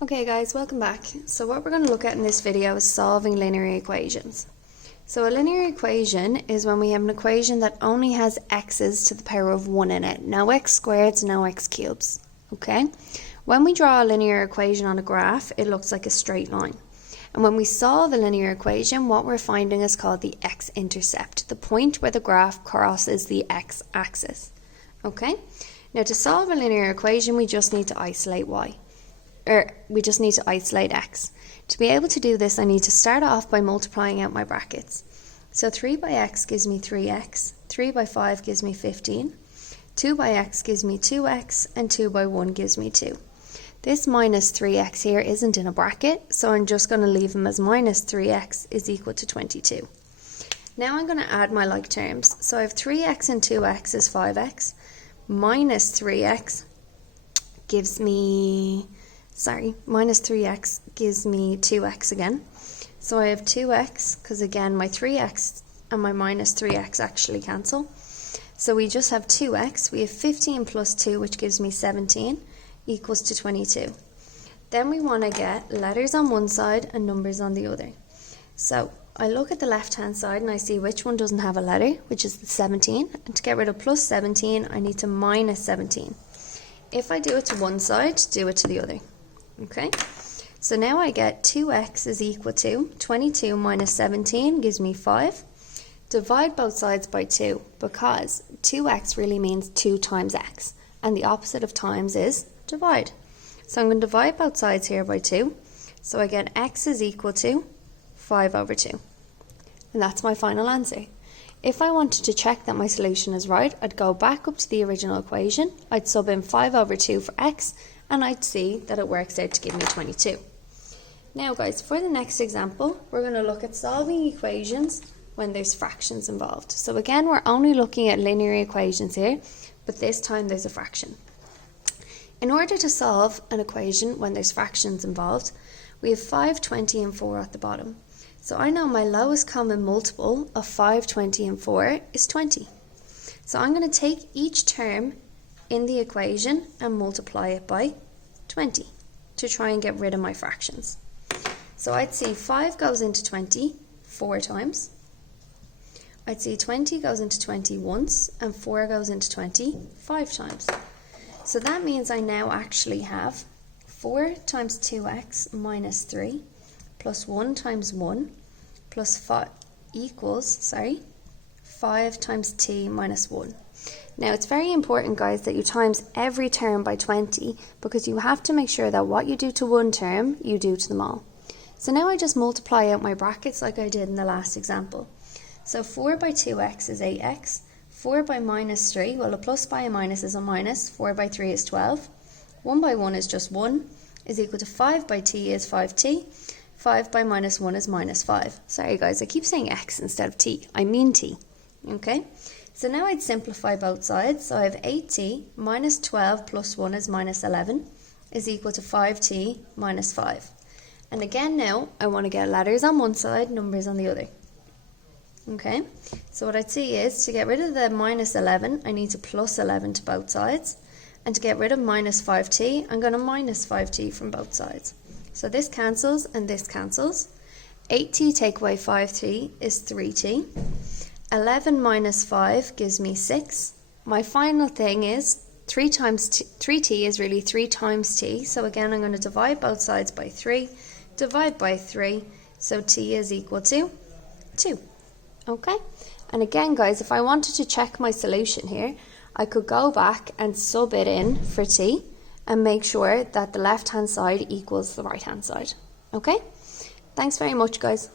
Okay guys, welcome back. So what we're going to look at in this video is solving linear equations. So a linear equation is when we have an equation that only has x's to the power of 1 in it. No x squareds, no x cubes. Okay? When we draw a linear equation on a graph, it looks like a straight line. And when we solve a linear equation, what we're finding is called the x-intercept, the point where the graph crosses the x-axis. Okay? Now to solve a linear equation, we just need to isolate y. We just need to isolate x. To be able to do this, I need to start off by multiplying out my brackets. So 3 by x gives me 3x, 3 by 5 gives me 15, 2 by x gives me 2x, and 2 by 1 gives me 2. This minus 3x here isn't in a bracket, so I'm just going to leave them as minus 3x is equal to 22. Now I'm going to add my like terms. So I have 3x and 2x is 5x, minus 3x gives me... minus 3x gives me 2x again. So I have 2x, because again my 3x and my minus 3x actually cancel. So we just have 2x. We have 15 plus 2, which gives me 17, equals to 22. Then we want to get letters on one side and numbers on the other. So I look at the left hand side and I see which one doesn't have a letter, which is the 17. And to get rid of plus 17, I need to minus 17. If I do it to one side, do it to the other. Okay, so now I get 2x is equal to 22 minus 17 gives me 5. Divide both sides by 2 because 2x really means 2 times x, and the opposite of times is divide. So I'm going to divide both sides here by 2. So I get x is equal to 5 over 2. And that's my final answer. If I wanted to check that my solution is right, I'd go back up to the original equation, I'd sub in 5 over 2 for x, and I'd see that it works out to give me 22. Now guys, for the next example, we're going to look at solving equations when there's fractions involved. So again, we're only looking at linear equations here, but this time there's a fraction. In order to solve an equation when there's fractions involved, we have 5, 20 and 4 at the bottom. So I know my lowest common multiple of 5, 20 and 4 is 20. So I'm going to take each term in the equation and multiply it by 20 to try and get rid of my fractions. So I'd see 5 goes into 20 4 times. I'd see 20 goes into 20 once, and 4 goes into 20 5 times. So that means I now actually have 4 times 2x minus 3 plus 1 times 1 plus 5 equals, 5 times t minus 1. Now it's very important guys that you times every term by 20 because you have to make sure that what you do to one term, you do to them all. So now I just multiply out my brackets like I did in the last example. So 4 by 2x is 8x, 4 by minus 3, well a plus by a minus is a minus, 4 by 3 is 12, 1 by 1 is just 1, is equal to 5 by t is 5t, 5 by minus 1 is minus 5. Sorry guys, I keep saying x instead of t, I mean t, okay? So now I'd simplify both sides. So I have 8t minus 12 plus 1 is minus 11 is equal to 5t minus 5. And again now, I want to get letters on one side, numbers on the other. Okay, so what I'd see is to get rid of the minus 11, I need to plus 11 to both sides. And to get rid of minus 5t, I'm going to minus 5t from both sides. So this cancels and this cancels. 8t take away 5t is 3t. 11 minus 5 gives me 6. My final thing is 3t is really 3 times t. So again, I'm going to divide both sides by 3. Divide by 3. So t is equal to 2. Okay? And again, guys, if I wanted to check my solution here, I could go back and sub it in for t and make sure that the left-hand side equals the right-hand side. Okay? Thanks very much, guys.